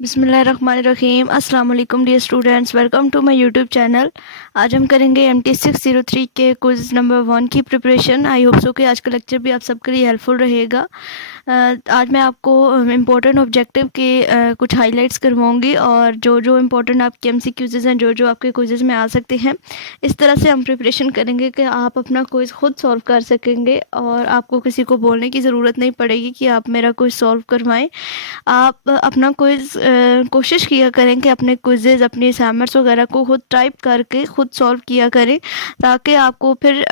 बिस्मिल्लाहिर्रहमानिर्रहीम। अस्सलाम वालेकुम dear students, welcome to my YouTube channel. आज हम करेंगे MT603 के क्विज़ नंबर 1 की प्रिपरेशन। आई होप सो कि आज का लेक्चर भी आप सबके लिए हेल्पफुल रहेगा। आज मैं आपको इम्पोर्टेंट ऑब्जेक्टिव के कुछ हाइलाइट्स करवाऊंगी और जो जो इम्पोर्टेंट आपके MCQs हैं, जो जो आपके क्विज़ में आ सकते हैं, इस तरह से हम प्रिपरेशन करेंगे कि आप अपना क्विज़ खुद सॉल्व कर सकेंगे और आपको किसी को बोलने की ज़रूरत नहीं पड़ेगी कि आप मेरा क्विज़ सॉल्व करवाएं। आप अपना क्विज़ कोशिश किया करें कि अपने क्विज़ेज़, अपनी असाइनमेंट्स वगैरह को खुद टाइप करके खुद सॉल्व किया करें, ताकि आपको फिर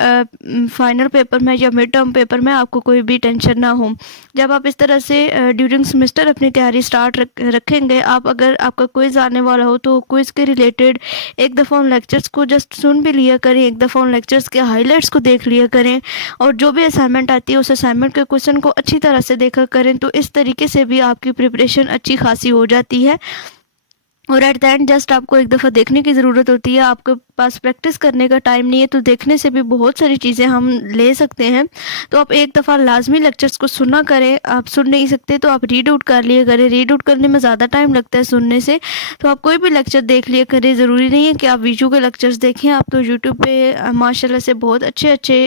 फाइनल पेपर में या मिड टर्म पेपर में आपको कोई भी टेंशन ना हो। जब आप इस तरह से ड्यूरिंग सेमेस्टर अपनी तैयारी स्टार्ट रखेंगे, आप अगर आपका क्विज़ आने वाला हो तो क्विज़ के रिलेटेड एक दफ़ा उन लेक्चर्स को जस्ट सुन भी लिया करें, एक दफ़ा उन लेक्चर्स के हाइलाइट्स को देख लिया करें और जो भी असाइनमेंट आती है उस असाइनमेंट के क्वेश्चन को अच्छी तरह से देखा करें। तो इस तरीके से भी आपकी प्रिपरेशन अच्छी खासी हो जाती है और एट द एंड जस्ट आपको एक दफ़ा देखने की ज़रूरत होती है। आपके पास प्रैक्टिस करने का टाइम नहीं है, तो देखने से भी बहुत सारी चीज़ें हम ले सकते हैं। तो आप एक दफ़ा लाजमी लेक्चर्स को सुना करें। आप सुन नहीं सकते तो आप रीड आउट कर लिया करें। रीड आउट करने में ज़्यादा टाइम लगता है सुनने से, तो आप कोई भी लेक्चर देख लिया करें। ज़रूरी नहीं है कि आप वीडियो के लेक्चर्स देखें। आप तो यूट्यूब पे माशाल्लाह से बहुत अच्छे अच्छे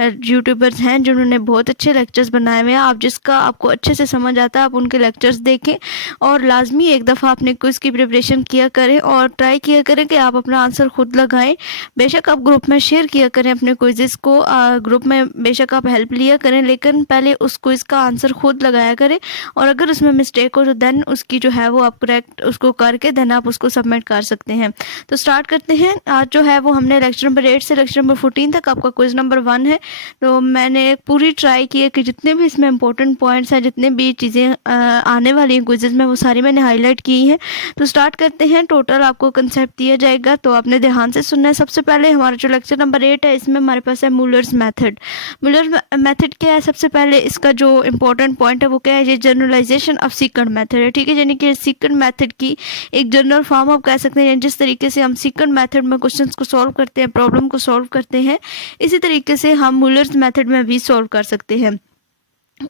यूट्यूबर्स हैं जिन्होंने बहुत अच्छे लेक्चर्स बनाए हुए हैं। आप जिसका आपको अच्छे से समझ आता है आप उनके लेक्चर्स देखें और लाजमी एक दफ़ा अपने क्विज़ की प्रिपरेशन किया करें और ट्राई किया करें कि आप अपना आंसर खुद लगाएं। बेशक आप ग्रुप में शेयर किया करें अपने क्विज़ेस को, ग्रुप में बेशक आप हेल्प लिया करें, लेकिन पहले उस क्विज़ का आंसर खुद लगाया करें और अगर उसमें मिस्टेक हो तो देन उसकी जो है वो आप करेक्ट उसको करके देन आप उसको सबमिट कर सकते हैं। तो स्टार्ट करते हैं। आज जो है वो हमने लेक्चर नंबर 8 से लेक्चर नंबर 14 तक आपका क्विज़ नंबर 1 है। तो मैंने पूरी ट्राई की है कि जितने भी इसमें इंपॉर्टेंट पॉइंट्स हैं, जितने भी चीज़ें आने वाली हैं क्विज़ेस में, वो सारी मैंने हाईलाइट की हैं। तो स्टार्ट करते हैं। टोटल आपको कंसेप्ट दिया जाएगा, तो आपने ध्यान से सुनना है। सबसे पहले हमारा जो लेक्चर नंबर 8 है, इसमें हमारे पास है मूलर्स मेथड। मूलर मेथड क्या है? सबसे पहले इसका जो इम्पोर्टेंट पॉइंट है वो क्या है? ये जनरलाइजेशन ऑफ सीक्वेंट मेथड है, ठीक है। यानी कि सीक्वेंट मेथड की एक जनरल फॉर्म आप कह सकते हैं। जिस तरीके से हम सीक्वेंट मेथड में क्वेश्चंस को सॉल्व करते हैं, प्रॉब्लम को सॉल्व करते हैं, इसी तरीके से हम मूलर्स मेथड में भी सॉल्व कर सकते हैं।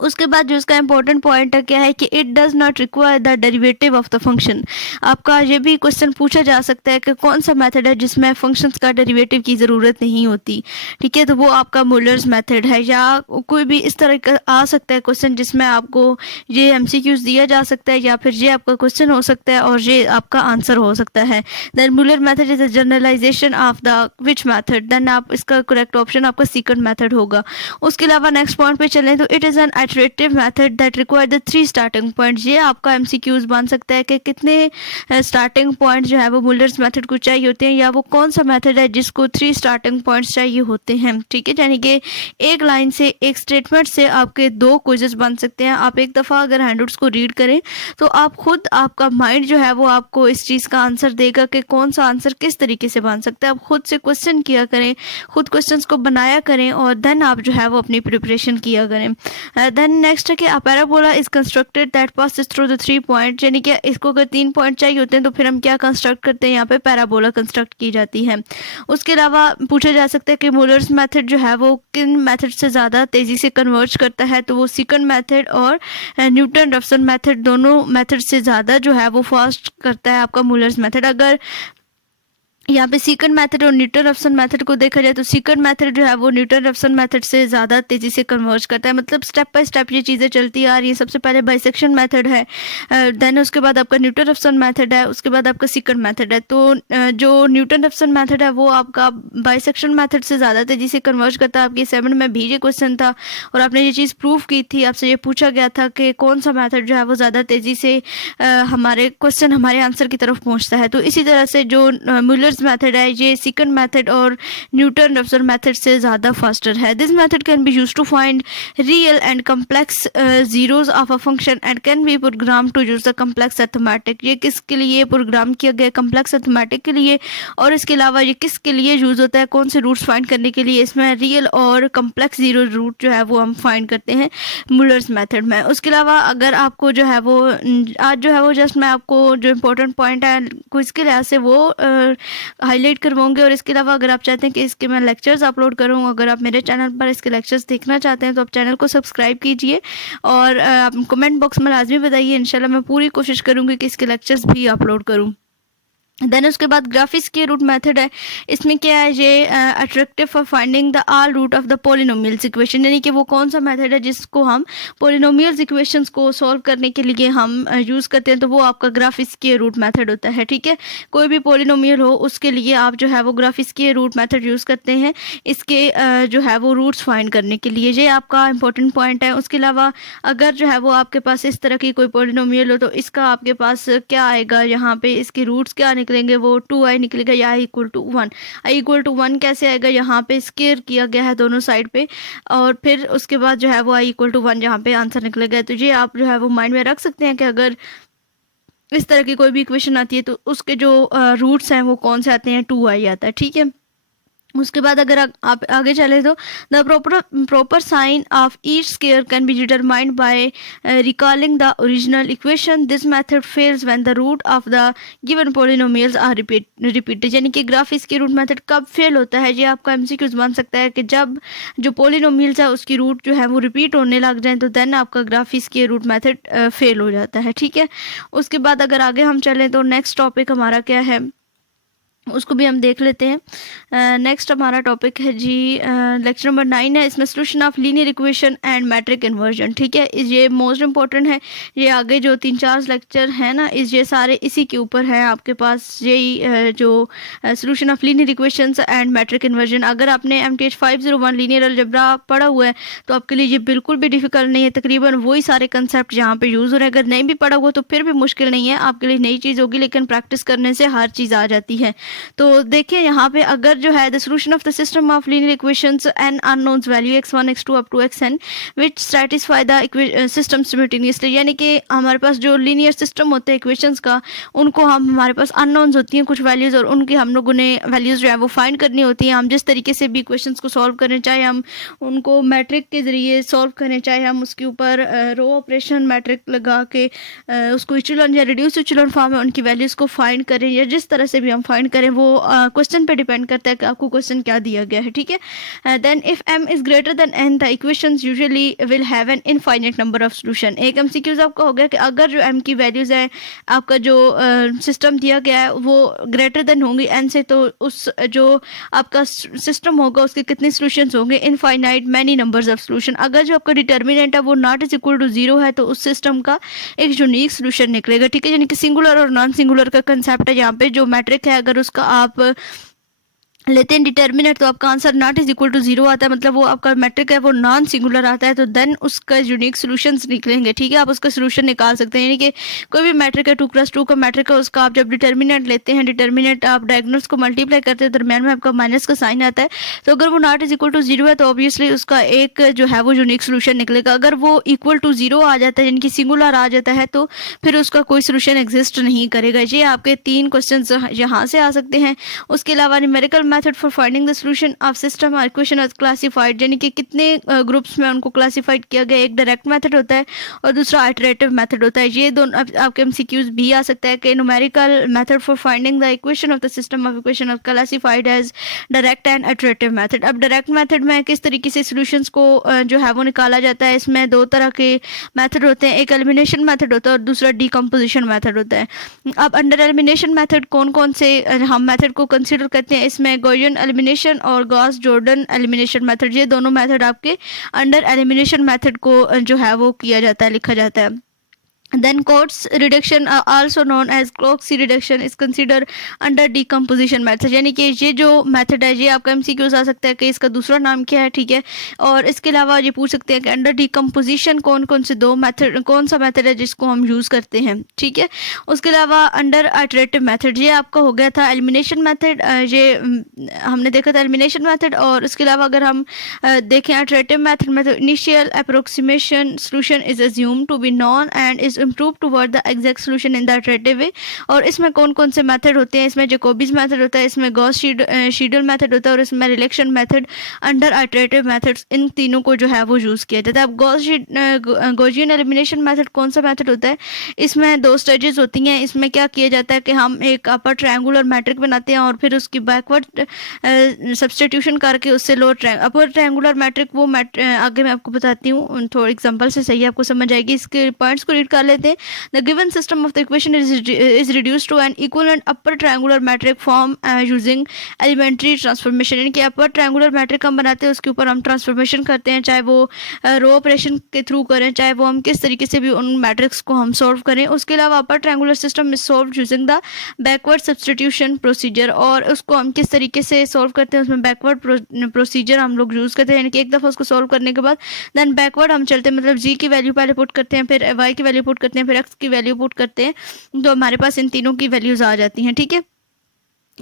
उसके बाद जो इसका इंपॉर्टेंट पॉइंट है क्या है कि it does not require the derivative of the function. आपका ये भी क्वेश्चन पूछा जा सकता है कि कौन सा मेथड है जिसमें फंक्शंस का डेरिवेटिव की ज़रूरत नहीं होती, ठीक है। तो वो आपका मूलर्स मेथड है। या कोई भी इस तरह का आ सकता है क्वेश्चन जिसमें आपको ये MCQs दिया जा सकता है, या फिर ये आपका क्वेश्चन हो सकता है और ये आपका आंसर हो सकता है। Then Muller method is a generalization of the which method, then आप इसका करेक्ट ऑप्शन आपका सीक्वेंट मेथड होगा। उसके अलावा नेक्स्ट पॉइंट पे चलें तो it is an iterative method that require the 3 starting points। ये आपका MCQs बन सकता है कि कितने स्टार्टिंग पॉइंट जो है वो मूलर्स मेथड को चाहिए होते हैं, या वो कौन सा मेथड है जिसको 3 स्टार्टिंग पॉइंट्स चाहिए होते हैं, ठीक है। यानी कि एक लाइन से, एक स्टेटमेंट से आपके 2 क्विजेस बन सकते हैं। आप एक दफ़ा अगर हैंडआउट्स को रीड करें तो आप खुद, आपका माइंड जो है वो आपको इस चीज़ का आंसर देगा कि कौन सा आंसर किस तरीके से बन सकता है। आप खुद से क्वेश्चन किया करें, खुद क्वेश्चन को बनाया करें और देन आप जो है वो अपनी प्रिपरेशन किया करें। देन नेक्स्ट है कि a parabola is constructed that passes through the 3 point. यानी कि इसको अगर 3 पॉइंट चाहिए होते हैं तो फिर हम क्या कंस्ट्रक्ट करते हैं? यहाँ पे पैराबोला कंस्ट्रक्ट की जाती है। उसके अलावा पूछा जा सकता है कि मूलर्स मेथड जो है वो किन मेथड से ज़्यादा तेज़ी से कन्वर्ज करता है? तो वो सेकंड मेथड और न्यूटन रफसन मेथड, दोनों मेथड से ज़्यादा जो है वो फास्ट करता है आपका मूलर्स मेथड। अगर यहाँ पे सेकंड मेथड और न्यूटन रफसन मेथड को देखा जाए तो सेकंड मेथड जो है वो न्यूटन रफसन मेथड से ज़्यादा तेज़ी से कन्वर्ज करता है। मतलब स्टेप बाय स्टेप ये चीज़ें चलती आ रही हैं। सबसे पहले बाइसेक्शन मेथड है, देन उसके बाद आपका न्यूटन रफसन मेथड है, उसके बाद आपका सेकंड मेथड है। तो जो न्यूटन रफसन मेथड है वो आपका बाइसेक्शन मेथड से ज़्यादा तेज़ी से कन्वर्ज करता है। आपके असाइनमेंट में भी ये क्वेश्चन था और आपने ये चीज़ प्रूव की थी। आपसे ये पूछा गया था कि कौन सा मेथड जो है वो ज़्यादा तेज़ी से हमारे क्वेश्चन, हमारे आंसर की तरफ पहुँचता है। तो इसी तरह से जो मूलर मेथड है ये सेकंड मेथड और न्यूटन रफसन मेथड से ज़्यादा फास्टर है। This method can be used to find real and complex zeros of a function and can be program to use the complex arithmetic. ये किसके लिए programme किया गया? कम्प्लेक्स अर्थमेटिक के लिए। और इसके अलावा ये किसके लिए यूज़ होता है? कौन से रूट्स फाइंड करने के लिए? इसमें रियल और कम्प्लेक्स जीरो रूट जो है वो हम फाइंड करते हैं मूलर्स मेथड में। उसके अलावा अगर आपको जो है वो आज जो है वो जस्ट मैं आपको जो इम्पोर्टेंट पॉइंट है क्विज के लिहाज से वो हाईलाइट करवाऊंगी। और इसके अलावा अगर आप चाहते हैं कि इसके मैं लेक्चर्स अपलोड करूँ, अगर आप मेरे चैनल पर इसके लेक्चर्स देखना चाहते हैं तो आप चैनल को सब्सक्राइब कीजिए और आप कमेंट बॉक्स में लाजमी बताइए। इंशाल्लाह मैं पूरी कोशिश करूँगी कि इसके लेक्चर्स भी अपलोड करूँ। देन उसके बाद ग्राफिक्स के रूट मेथड है। इसमें क्या है, ये attractive for finding the all root of the polynomials equation, यानी कि वो कौन सा मेथड है जिसको हम पोलिनोमियल्स इक्वेशंस को सॉल्व करने के लिए हम यूज़ करते हैं, तो वो आपका ग्राफिक्स के रूट मेथड होता है। ठीक है, कोई भी पोलिनोमियल हो उसके लिए आप जो है वो ग्राफिक्स के रूट मेथड यूज़ करते हैं इसके जो है वो रूट्स फाइंड करने के लिए। ये आपका इंपॉर्टेंट पॉइंट है। उसके अलावा अगर जो है वो आपके पास इस तरह की कोई पोलिनोमियल हो तो इसका आपके पास क्या आएगा, यहाँ पे इसके रूट्स क्या निकलेंगे, वो 2i निकलेगा या i equal to 1। i equal to 1 कैसे आएगा, यहाँ पे स्क्वायर किया गया है दोनों साइड पे, और फिर उसके बाद जो है वो i इक्वल टू 1 यहाँ पे आंसर निकलेगा। तो ये आप जो है वो माइंड में रख सकते हैं कि अगर इस तरह की कोई भी इक्वेशन आती है तो उसके जो रूट्स हैं वो कौन से आते हैं, 2i आता है। ठीक है, उसके बाद अगर आप आगे चले तो the proper sign of each square can be determined by recalling the original equation. This method fails when the root of the given polynomials are repeated, यानी कि ग्राफिक्स के रूट मेथड कब फेल होता है, ये आपका एमसीक्यूज बन सकता है कि जब जो पॉलिनोमियल्स है उसकी रूट जो है वो रिपीट होने लग जाए तो देन आपका ग्राफिक्स के रूट मेथड फेल हो जाता है। ठीक है, उसके बाद अगर आगे हम चलें तो नेक्स्ट टॉपिक हमारा क्या है उसको भी हम देख लेते हैं। नेक्स्ट हमारा टॉपिक है जी लेक्चर नंबर 9 है। इसमें solution of linear equation and matrix inversion. ठीक है, ये मोस्ट इंपॉर्टेंट है। ये आगे जो 3-4 लेक्चर है ना, ये सारे इसी के ऊपर है आपके पास, यही जो solution of linear equations and matrix inversion. अगर आपने MTH 501 लीनियर अलजेब्रा पढ़ा हुआ है तो आपके लिए ये बिल्कुल भी डिफिकल्ट नहीं है, तकरीबन वही सारे कंसेप्ट यहाँ पे यूज़ हो रहे हैं। अगर नहीं भी पढ़ा हुआ तो फिर भी मुश्किल नहीं है, आपके लिए नई चीज़ होगी, लेकिन प्रैक्टिस करने से हर चीज़ आ जाती है। तो देखिए यहाँ पे अगर जो है the solution of the system of linear equations and unknowns value x1 x2 up to xn which satisfy the system simultaneously, यानी कि हमारे पास जो लीनियर सिस्टम होते हैं इक्वेशंस का, उनको हम हमारे पास अननोन्स होती हैं कुछ वैल्यूज़, और उनकी हम लोगों ने वैल्यूज़ जो है वो फाइंड करनी होती हैं। हम जिस तरीके से भी इक्वेशंस को सॉल्व करें, चाहे हम उनको मैट्रिक के ज़रिए सॉल्व करें, चाहे हम उसके ऊपर रो ऑपरेशन मैट्रिक लगा के उसको इचेलॉन या रिड्यूस इचेलॉन फॉर्म में उनकी वैल्यूज़ को फाइंड करें, या जिस तरह से भी हम फाइंड करें, वो क्वेश्चन पे डिपेंड करता है कि आपको क्वेश्चन क्या दिया गया है। ठीक है, then if m is greater than n the equations usually will have an infinite number of solution. एक एमसीक्यूज आपका हो गया कि अगर जो m की वैल्यूज है, आपका जो सिस्टम दिया गया है वो ग्रेटर देन होंगी n से, तो उस जो आपका सिस्टम होगा उसके कितने सॉल्यूशंस होंगे, infinite many numbers of solution. अगर जो आपका डिटर्मिनेंट है वो नॉट इज इक्वल टू 0 है तो उस सिस्टम का एक यूनिक सॉल्यूशन निकलेगा। ठीक है, यानी कि सिंगुलर और नॉन सिंगुलर का कंसेप्ट है यहाँ पे। जो मैट्रिक है अगर उसका आप लेते हैं डिटर्मिनेंट तो आपका answer not is equal to 0 आता है, मतलब वो आपका मैट्रिक है वो नॉन सिंगुलर आता है, तो देन उसका यूनिक सॉल्यूशंस निकलेंगे। ठीक है, आप उसका सॉल्यूशन निकाल सकते हैं, यानी कि कोई भी मैट्रिक है 2+2 का मैट्रिक है, उसका आप जब डिटर्मिनेंट लेते हैं, डिटर्मिनेंट आप डायगोनल्स को मल्टीप्लाई करते हैं, दरम्यान में आपका माइनस का साइन आता है, तो अगर वो नॉट इज इक्वल टू 0 है तो ऑब्वियसली उसका एक जो है वो यूनिक सॉल्यूशन निकलेगा। अगर वो इक्वल टू 0 आ जाता है, यानी कि सिंगुलर आ जाता है, तो फिर उसका कोई सॉल्यूशन एग्जिस्ट नहीं करेगा। ये आपके 3 क्वेश्चन यहाँ से आ सकते हैं। उसके अलावा numerical method for finding solution of system और इक्वेशन आर क्लासिफाइड, यानी कि कितने ग्रुप्स में उनको क्लासिफाइड किया गया। एक डायरेक्ट मेथड होता है और दूसरा इटरेटिव मेथड होता है। ये दोनों आपके एमसीक्यूज भी आ सकता है कि numerical method for finding the equation of the system of equation are classified as direct and iterative method. अब डायरेक्ट मेथड में किस तरीके से सॉल्यूशंस को जो है वो निकाला जाता है, इसमें 2 तरह के मेथड होते हैं, एक एलिमिनेशन मेथड होता है और दूसरा डिकम्पोजिशन मेथड होता है। अब अंडर एलिमिनेशन मेथड कौन कौन से हम मेथड को कंसिडर करते हैं, इसमें गॉसियन एलिमिनेशन और गॉस जॉर्डन एलिमिनेशन मेथड, ये दोनों मेथड आपके अंडर एलिमिनेशन मेथड को जो है वो किया जाता है, लिखा जाता है। Then Cotes reduction also known as Closey reduction is considered under decomposition method, यानी कि ये जो मेथड है ये आपका एमसीक्यूज आ सकता है कि इसका दूसरा नाम क्या है। ठीक है, और इसके अलावा ये पूछ सकते हैं कि अंडर डिकम्पोजिशन कौन कौन से 2 मेथड, कौन सा मेथड है जिसको हम यूज़ करते हैं। ठीक है, उसके अलावा अंडर इटरेटिव मेथड, ये आपका हो गया था एलिमिनेशन मेथड, ये हमने देखा था एलिमिनेशन मेथड। और उसके अलावा अगर हम देखें इटरेटिव मेथड में, तो initial approximation solution is assumed to be non and is improve toward the exact solution in the iterative way. और इसमें कौन कौन से मेथड होते हैं, इसमें जैकोबीज मेथड होता है, इसमें गॉस शीडल मेथड होता है, और इसमें relaxation method under iterative methods, इन तीनों को जो है वो यूज़ किया जाता है। अब गॉसियन एलिमिनेशन मेथड कौन सा मेथड होता है, इसमें 2 स्टेजेस होती हैं। इसमें क्या किया जाता है कि हम एक अपर ट्रायंगुलर मैट्रिक बनाते हैं और फिर उसकी बैकवर्ड सब्सटीट्यूशन करके उससे लोअर अपर ट्रायंगुलर मैट्रिक, वो आगे मैं आपको बताती हूँ, थोड़ा एग्जांपल से सही आपको समझ आएगी। इसके पॉइंट्स को रीड कर लेते हैं। The given system of the equation is reduced to an equivalent upper triangular matrix form using elementary transformation. यानी कि अपर ट्रायंगुलर मैट्रिक हम बनाते हैं, उसके ऊपर हम ट्रांसफॉर्मेशन करते हैं, चाहे वो रो ऑपरेशन के थ्रू करें, चाहे वो हम किस तरीके से भी उन मैट्रिक्स को हम सॉल्व करें। उसके अलावा upper triangular system is solve using the backward substitution procedure. और उसको हम किस तरीके से सॉल्व करते हैं, उसमें बैकवर्ड प्रोसीजर हम लोग यूज़ करते हैं। यानी कि एक दफ़ा उसको सॉल्व करने के बाद देन बैकवर्ड हम चलते हैं, मतलब जी की वैल्यू पहले पुट करते हैं, फिर वाई की वैल्यू पुट करते हैं, फिर एक्स की वैल्यू पुट करते हैं, तो हमारे पास इन तीनों की वैल्यूज़ आ जाती हैं। ठीक है,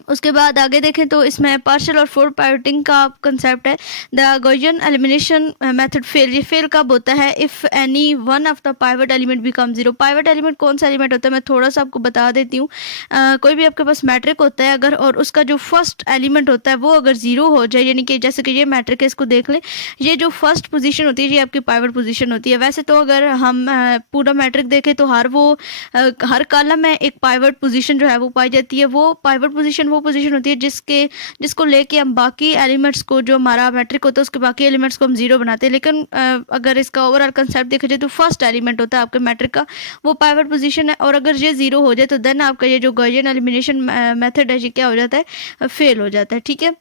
उसके बाद आगे देखें तो इसमें पार्शियल और फुल पाइवटिंग का कंसेप्ट है। The Gaussian elimination method fail, ये फेल कब होता है, if any one of the pivot element become zero. Pivot element कौन सा एलिमेंट होता है, मैं थोड़ा सा आपको बता देती हूँ। कोई भी आपके पास मैट्रिक होता है अगर, और उसका जो फर्स्ट एलिमेंट होता है वो अगर जीरो हो जाए, यानी कि जैसे कि ये मैट्रिक है, इसको देख लें, ये जो फर्स्ट पोजीशन होती है ये आपकी पाइवट पोजीशन होती है। वैसे तो अगर हम पूरा मैट्रिक देखें तो हर कॉलम में एक पाइवट पोजीशन जो है वो पाई जाती है। वो पाइवट पोजीशन वो पोजीशन होती है जिसको लेके हम बाकी एलिमेंट्स को, जो हमारा मैट्रिक होता है उसके बाकी एलिमेंट्स को हम जीरो बनाते हैं। लेकिन अगर इसका ओवरऑल कंसेप्ट देखा जाए तो फर्स्ट एलिमेंट होता है आपके मैट्रिक का, वो पाइवट पोजीशन है। और अगर ये जीरो हो जाए तो देन आपका ये जो गॉसियन एलिमिनेशन मेथड है ये क्या हो जाता है, फेल हो जाता है। ठीक है,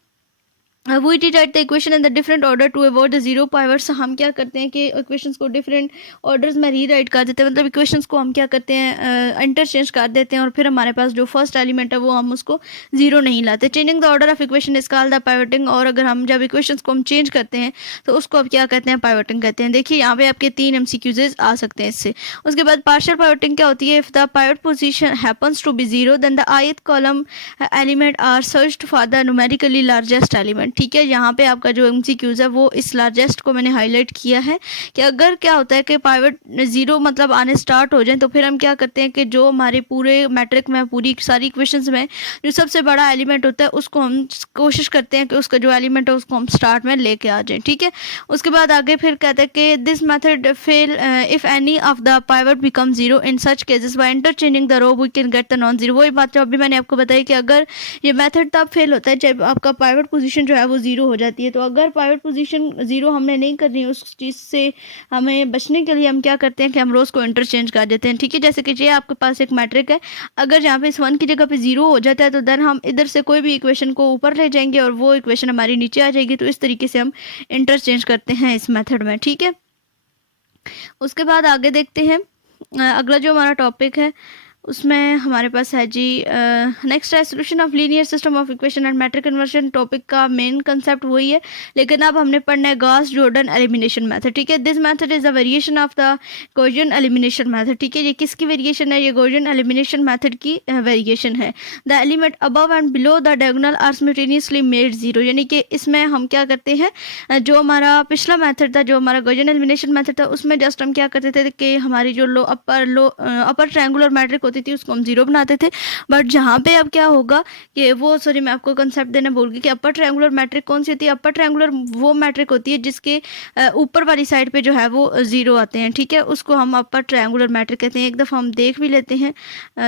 we rewrite the equation in the different order to avoid the zero pivots। हम क्या करते हैं कि इक्वेशंस को डिफरेंट ऑर्डर्स में रीराइट कर देते हैं, मतलब इक्वेशंस को हम क्या करते हैं, इंटरचेंज कर देते हैं, और फिर हमारे पास जो फर्स्ट एलिमेंट है वो हम उसको जीरो नहीं लाते। Changing the order of equation is called the pivoting. और अगर हम जब इक्वेशंस को हम चेंज करते हैं तो उसको अब क्या कहते हैं, पाइवटिंग कहते हैं। देखिए यहाँ पे आपके 3 MCQs आ सकते हैं इससे। उसके बाद पार्शियल पाइवटिंग क्या होती है, if the pivot position happens to be zero then the ith column element are searched for the numerically largest element. ठीक है, यहाँ पे आपका जो MCQs है वो इस लार्जेस्ट को मैंने हाईलाइट किया है कि अगर क्या होता है कि पाइवट जीरो मतलब आने स्टार्ट हो जाए तो फिर हम क्या करते हैं कि जो हमारे पूरे मैट्रिक में, पूरी सारी इक्वेशंस में जो सबसे बड़ा एलिमेंट होता है उसको हम कोशिश करते हैं कि उसका जो एलिमेंट है उसको हम स्टार्ट में लेके आ जाएं। ठीक है, उसके बाद आगे फिर कहते हैं कि this method fail if any of the pivot become zero in such cases by interchanging the row we can get the non zero. वही बात जो अभी मैंने आपको बताई कि अगर ये मेथड तब फेल होता है जब आपका पाइवट पोजीशन जो है वो जीरो हो जाती है। तो अगर पाइवट पोजीशन जीरो हमने नहीं करनी है, उस चीज़ से हमें बचने के लिए हम क्या करते हैं कि हम रोज़ को इंटरचेंज कर देते हैं। ठीक है, जैसे कि ये आपके पास एक मैट्रिक है, अगर जहाँ पे इस 1 की जगह पे जीरो हो जाता है तो देन हम इधर से कोई भी इक्वेशन को ऊपर ले जाएंगे और वो इक्वेशन हमारी नीचे आ जाएगी। तो इस तरीके से हम इंटरचेंज करते हैं इस मेथड में। ठीक है, उसके बाद आगे देखते हैं अगला जो हमारा टॉपिक है उसमें हमारे पास है जी नेक्स्ट है solution of linear system of equation and matrix conversion. Topic का मेन कंसेप्ट वही है, लेकिन अब हमने पढ़ना है गॉस जॉर्डन एलिमिनेशन मेथड। ठीक है, this method is a variation of the Gaussian elimination method. ठीक है, ये किसकी वेरिएशन है, ये गॉसियन एलिमिनेशन मेथड की वेरिएशन है। The element above and below the diagonal are simultaneously made zero. यानी कि इसमें हम क्या करते हैं, जो हमारा पिछला मेथड था, जो हमारा गॉसियन एलिमिनेशन मेथड था, उसमें जस्ट हम क्या करते थे कि हमारी जो अपर ट्रायंगुलर मैट्रिक होती थी उसको हम जीरो बनाते थे। बट जहाँ पे अब क्या होगा कि वो, सॉरी मैं आपको कंसेप्ट देना भूल गई कि अपर ट्रायंगुलर मैट्रिक कौन सी होती है। अपर ट्रायंगुलर वो मैट्रिक होती है जिसके ऊपर वाली साइड पे जो है वो जीरो आते हैं। ठीक है, उसको हम अपर ट्रायंगुलर मैट्रिक कहते हैं। एक दफ़ा हम देख भी लेते हैं,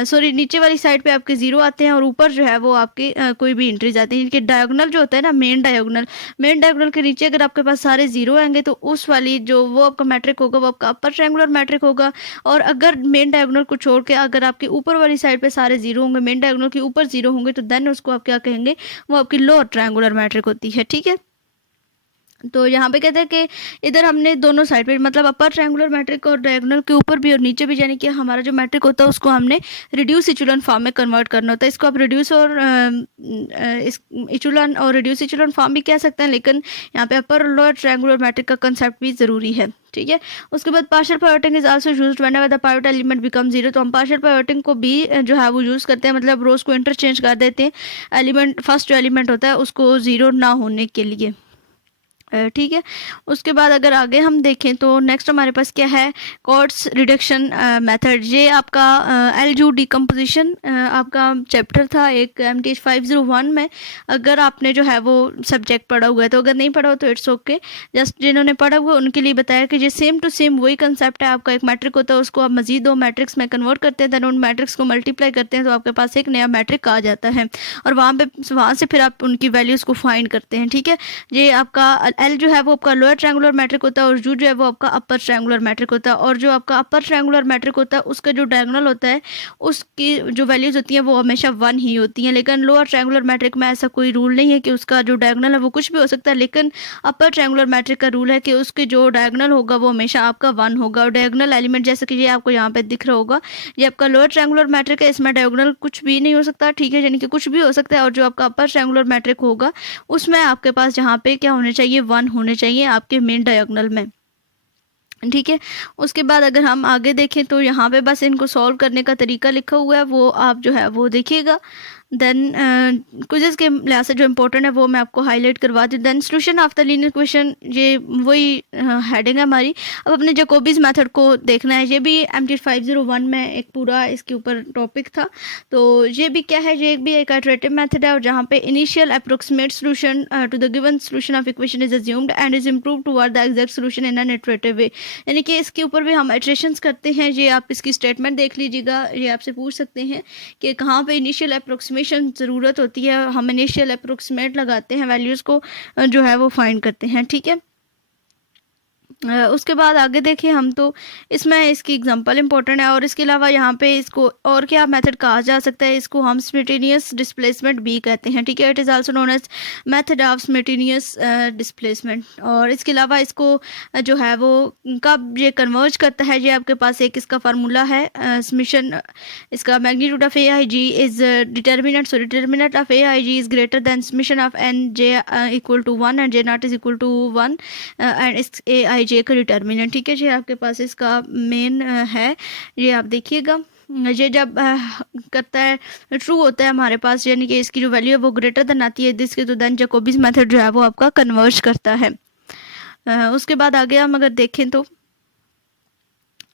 सॉरी नीचे वाली साइड पे आपके जीरो आते हैं और ऊपर जो है वो आपके कोई भी एंट्रीज आती हैं। इनके डायगोनल जो होता है ना, मेन डायगोनल के नीचे अगर आपके पास सारे जीरो आएंगे तो उस वाली जो वो आपका मैट्रिक होगा वो आपका अपर ट्रायंगुलर मैट्रिक होगा। और अगर मेन डायगोनल को छोड़ के अगर आपके ऊपर वाली साइड पे सारे जीरो होंगे, मेन डायगोनल के ऊपर जीरो होंगे, तो देन उसको आप क्या कहेंगे, वो आपकी लोअर ट्रायंगुलर मैट्रिक होती है। ठीक है, तो यहाँ पे कहते हैं कि इधर हमने दोनों साइड पे मतलब अपर ट्रायंगुलर मैट्रिक और डायगोनल के ऊपर भी और नीचे भी, यानी कि हमारा जो मैट्रिक होता है उसको हमने रिड्यूस इचुलन फॉर्म में कन्वर्ट करना होता है। इसको आप रिड्यूस और इस इचुलन और रिड्यूस इचुलन फॉर्म भी कह सकते हैं, लेकिन यहाँ पे अपर और लोअर ट्रायंगुलर मैट्रिक का कंसेप्ट भी ज़रूरी है। ठीक है, उसके बाद partial pivoting is also used whenever the pivot element become zero. तो हम पार्शियल पाइवटिंग को भी जो है वो यूज़ करते हैं, मतलब रोज़ को इंटरचेंज कर देते हैं एलिमेंट, फर्स्ट जो एलिमेंट होता है उसको जीरो ना होने के लिए। ठीक है। उसके बाद अगर आगे हम देखें तो नेक्स्ट हमारे पास क्या है, कॉर्ड्स रिडक्शन मेथड। ये आपका एलजू डिकम्पोजिशन आपका चैप्टर था एक MTH 501 में। अगर आपने जो है वो सब्जेक्ट पढ़ा हुआ है तो, अगर नहीं पढ़ा हो तो इट्स ओके। जस्ट जिन्होंने पढ़ा हुआ है उनके लिए बताया कि ये सेम टू सेम वही कंसेप्ट है। आपका एक मैट्रिक होता है, उसको आप मजीद 2 मैट्रिक्स में कन्वर्ट करते हैं, देन उन मैट्रिक्स को मल्टीप्लाई करते हैं तो आपके पास एक नया मैट्रिक आ जाता है, और वहाँ से फिर आप उनकी वैल्यूज़ को फाइंड करते हैं। ठीक है, ये आपका एल जो है वो आपका लोअर ट्रायंगुलर मैट्रिक होता है और यू जो है वो आपका अपर ट्रायंगुलर मैट्रिक होता है। और जो आपका अपर ट्रायंगुलर मैट्रिक होता है उसका जो डायगोनल होता है उसकी जो वैल्यूज़ होती हैं वो हमेशा 1 ही होती हैं। लेकिन लोअर ट्रायंगुलर मैट्रिक में ऐसा कोई रूल नहीं है कि उसका जो डायगोनल है वो कुछ भी हो सकता है, लेकिन अपर ट्रायंगुलर मैट्रिक का रूल है कि उसके जो डायगोनल होगा वो हमेशा आपका 1 होगा। और डायगोनल एलिमेंट जैसे कि ये आपको यहाँ पे दिख रहा होगा, ये आपका लोअर ट्रायंगुलर मैट्रिक है, इसमें डायगोनल कुछ भी नहीं हो सकता। ठीक है, यानी कि कुछ भी हो सकता है। और जो आपका अपर ट्रायंगुलर मैट्रिक होगा उसमें आपके पास जहाँ पे क्या होने चाहिए, 1 होने चाहिए आपके मेन डायगोनल में। ठीक है, उसके बाद अगर हम आगे देखें तो यहाँ पे बस इनको सॉल्व करने का तरीका लिखा हुआ है, वो आप जो है वो देखिएगा। देन क्विज़ के लिहाज से जो इम्पोर्टेंट है वो मैं आपको हाईलाइट करवा दूँ। Then solution of the linear equation, ये वही हेडिंग है हमारी। अब अपने जैकोबीज मेथड को देखना है। ये भी MTH 501 में एक पूरा इसके ऊपर टॉपिक था। तो ये भी क्या है, ये भी एक आइटरेटिव मेथड है, और जहाँ पे initial approximate solution to the given solution of equation is assumed and is improve toward the exact solution in an iterative way. यानी कि इसके ऊपर भी हम इटरेशंस करते हैं। ये आप इसकी स्टेटमेंट देख लीजिएगा, ये आपसे पूछ सकते हैं कि कहाँ पे इनिशियल अप्रोक्सीमेशन ज़रूरत होती है, हम इनिशियल अप्रोक्सीमेट लगाते हैं, वैल्यूज़ को जो है वो फाइंड करते हैं। ठीक है, उसके बाद आगे देखिए हम तो इसमें इसकी एग्जांपल इंपॉर्टेंट है। और इसके अलावा यहाँ पे इसको और क्या मेथड कहा जा सकता है, इसको हम स्पॉन्टेनियस डिस्प्लेसमेंट भी कहते हैं। ठीक है, it is also known as method of spontaneous displacement. और इसके अलावा इसको जो है वो कब ये कन्वर्ज करता है, ये आपके पास एक इसका फार्मूला है समेशन, इसका magnitude of AIG is determinant, so determinant of AIG is greater than summation of NJ equal to 1 and J not is equal to 1 and इस AIG का डिटर्मिनेंट। ठीक है, ये आपके पास इसका मेन है, ये आप देखिएगा। ये जब करता है ट्रू होता है हमारे पास, यानी कि इसकी जो वैल्यू है वो ग्रेटर देन आती है दिस के, तो देन जैकोबीज मेथड जो है वो आपका कन्वर्ज करता है। उसके बाद आगे हम अगर देखें तो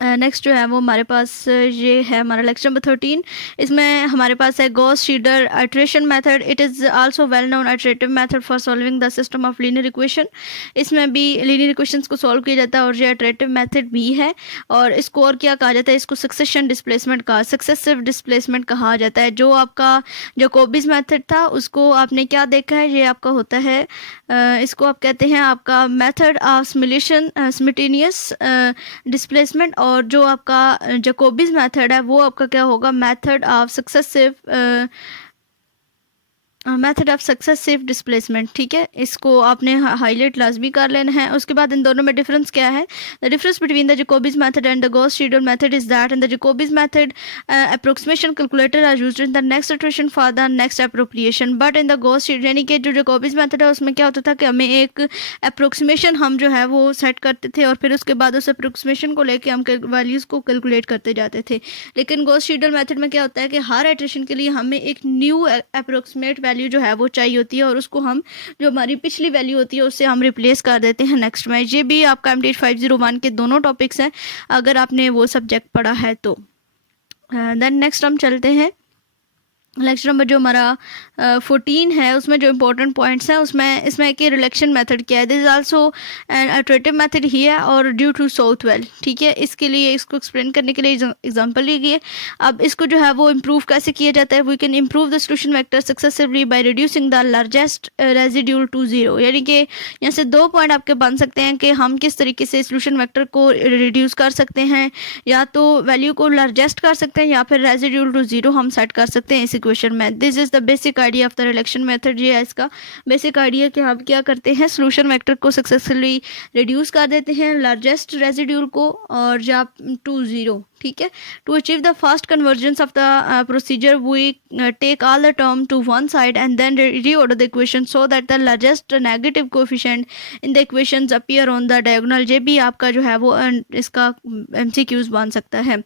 नेक्स्ट जो है वो हमारे पास ये है हमारा लेक्चर नंबर 13। इसमें हमारे पास है Gauss Seidel iteration method. It is also well known iterative method for solving the system of linear equation. इसमें भी लीनियर इक्वेशंस को सॉल्व किया जाता है और ये आइट्रेटिव मेथड भी है। और इसको और क्या कहा जाता है, इसको सक्सेसिव डिस्प्लेसमेंट कहा जाता है। जो आपका जैकोबीज मेथड था उसको आपने क्या देखा है, ये आपका होता है इसको आप कहते हैं आपका मेथड ऑफ स्पॉन्टेनियस डिस्प्लेसमेंट। और जो आपका जैकोबीज मेथड है वो आपका क्या होगा, मेथड ऑफ सक्सेसिव डिस्प्लेसमेंट। ठीक है, इसको आपने हाईलाइट लाजमी कर लेना है। उसके बाद इन दोनों में डिफरेंस क्या है, the difference between the Jacobi's method and the Gauss Seidel method is that in the Jacobi's method approximation calculator are used in the next iteration for the next appropriation, but in the Gauss Seidel, यानी कि जो जैकोबीज method है उसमें क्या होता था कि हमें एक अप्रोक्सीमेशन हम जो है वो सेट करते थे और फिर उसके बाद उस अप्रोक्सीमेशन को लेके हम वैल्यूज़ को कैलकुलेट करते जाते थे। लेकिन गॉस शीडर मेथड में क्या होता है कि हर इटरेशन के लिए हमें एक न्यू अप्रोक्सीमेट वैल्यू जो है वो चाहिए होती है और उसको हम जो हमारी पिछली वैल्यू होती है उससे हम रिप्लेस कर देते हैं नेक्स्ट में। ये भी आपका MTH 501 के दोनों टॉपिक्स हैं अगर आपने वो सब्जेक्ट पढ़ा है तो। देन नेक्स्ट हम चलते हैं लेक्चर नंबर जो हमारा 14 है, उसमें जो इंपॉर्टेंट पॉइंट्स हैं उसमें इसमें एक रिलेक्शन मेथड क्या है, this is also an iterative method ही है और ड्यू टू साउथवेल। ठीक है, इसके लिए इसको एक्सप्लेन करने के लिए एग्जांपल ली गई है। अब इसको जो है वो इम्प्रूव कैसे किया जाता है, we can improve the solution vector successively by reducing the largest residual to 0। यानी कि यहाँ से 2 पॉइंट आपके बन सकते हैं कि हम किस तरीके से सोल्यूशन वेक्टर को रिड्यूस कर सकते हैं, या तो वैल्यू को लार्जेस्ट कर सकते हैं या फिर रेजिड्यूल टू 0 हम सेट कर सकते हैं इस इक्वेशन में। This is the basic idea of the relaxation method. ये है इसका बेसिक आइडिया कि हम क्या करते हैं, सोल्यूशन वेक्टर को सक्सेसफुली रिड्यूस कर देते हैं लार्जेस्ट रेजिड्यूल को और जब टू 0। ठीक है। To achieve the fast convergence of the procedure we take all the term to one side and then reorder the equation so that the largest negative coefficient in the equations appear on the diagonal. ये भी आपका जो है वो इसका MCQs बन सकता है।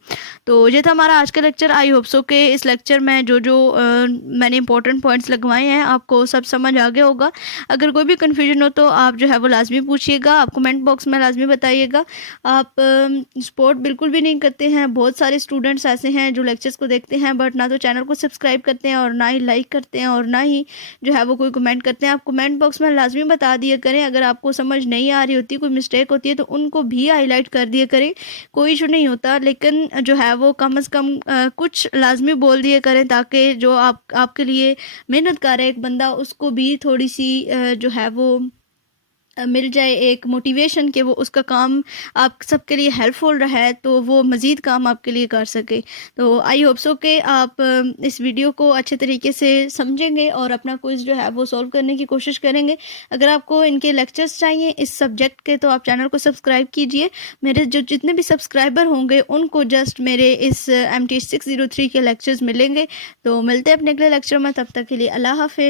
तो ये था हमारा आज का लेक्चर। आई होप सो के इस लेक्चर में जो जो मैंने इंपॉर्टेंट पॉइंट्स लगवाए हैं आपको सब समझ आ गया होगा। अगर कोई भी कन्फ्यूजन हो तो आप जो है वो लाजमी पूछिएगा, आप कमेंट बॉक्स में लाजमी बताइएगा। आप सपोर्ट बिल्कुल भी नहीं करते हैं। बहुत सारे स्टूडेंट्स ऐसे हैं जो लेक्चर्स को देखते हैं बट ना तो चैनल को सब्सक्राइब करते हैं और ना ही लाइक करते हैं और ना ही जो है वो कोई कमेंट करते हैं। आप कमेंट बॉक्स में लाजमी बता दिया करें। अगर आपको समझ नहीं आ रही होती, कोई मिस्टेक होती है तो उनको भी हाईलाइट कर दिया करें, कोई इशू नहीं होता। लेकिन जो है वो कम से कम कुछ लाजमी बोल दिया करें ताकि जो आपके लिए मेहनत कर रहा है एक बंदा, उसको भी थोड़ी सी जो है वो मिल जाए एक मोटिवेशन कि वो उसका काम आप सबके लिए हेल्पफुल रहा है तो वो मज़ीद काम आपके लिए कर सके। तो आई होप सो कि आप इस वीडियो को अच्छे तरीके से समझेंगे और अपना क्विज़ जो है वो सॉल्व करने की कोशिश करेंगे। अगर आपको इनके लेक्चर्स चाहिए इस सब्जेक्ट के तो आप चैनल को सब्सक्राइब कीजिए। मेरे जो जितने भी सब्सक्राइबर होंगे उनको जस्ट मेरे इस MT 603 के लेक्चर्स मिलेंगे। तो मिलते हैं अपने अगले लेक्चर में, तब तक के लिए अल्लाह हाफिज़।